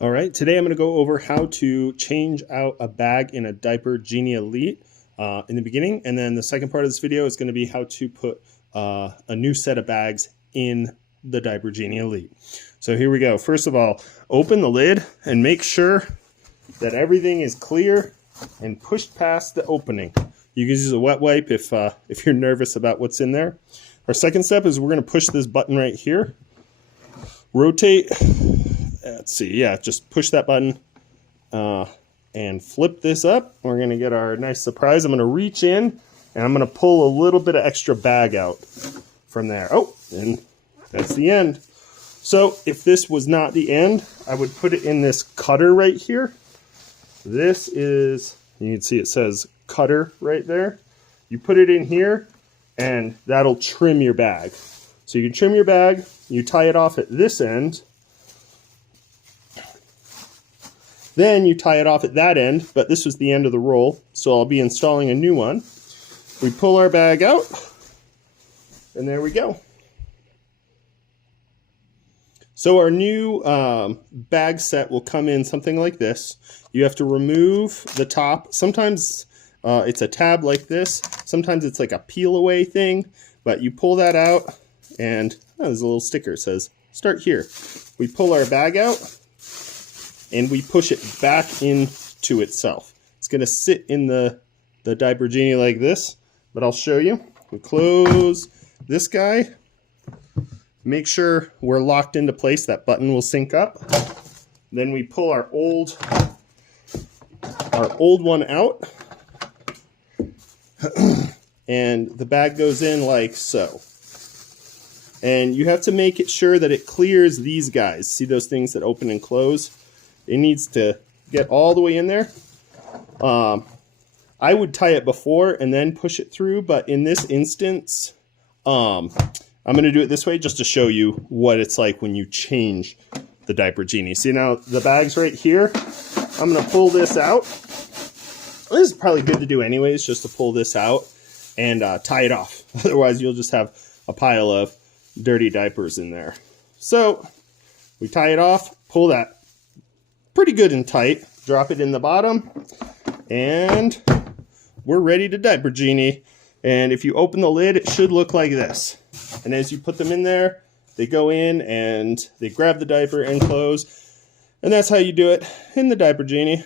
All right, today I'm going to go over how to change out a bag in a Diaper Genie Elite in the beginning, and then the second part of this video is going to be how to put a new set of bags in the Diaper Genie Elite. So here we go. First of all, open the lid and make sure that everything is clear and pushed past the opening. You can use a wet wipe if you're nervous about what's in there. Our second step is we're going to push this button right here. Rotate. Let's see, yeah, just push that button and flip this up. We're going to get our nice surprise. I'm going to reach in and I'm going to pull a little bit of extra bag out from there. Oh, and that's the end. So if this was not the end, I would put it in this cutter right here. This is, you can see it says cutter right there. You put it in here and that'll trim your bag. So you can trim your bag, you tie it off at this end. Then you tie it off at that end, but this was the end of the roll, so I'll be installing a new one. We pull our bag out, and there we go. So our new bag set will come in something like this. You have to remove the top. Sometimes it's a tab like this. Sometimes it's like a peel away thing, but you pull that out, and there's a little sticker that says, start here. We pull our bag out, and we push it back into itself. It's going to sit in the Diaper Genie like this, but I'll show you. We close this guy. Make sure we're locked into place. That button will sync up. Then we pull our old one out. And the bag goes in like so. And you have to make it sure that it clears these guys. See those things that open and close? It needs to get all the way in there. I would tie it before and then push it through, but in this instance, I'm going to do it this way just to show you what it's like when you change the Diaper Genie. See now the bag's right here. I'm going to pull this out. This is probably good to do anyways, just to pull this out and tie it off. Otherwise, you'll just have a pile of dirty diapers in there. So we tie it off, pull that pretty good and tight, drop it in the bottom, and we're ready to Diaper Genie. And if you open the lid, it should look like this. And as you put them in there, they go in and they grab the diaper and close. And that's how you do it in the Diaper Genie.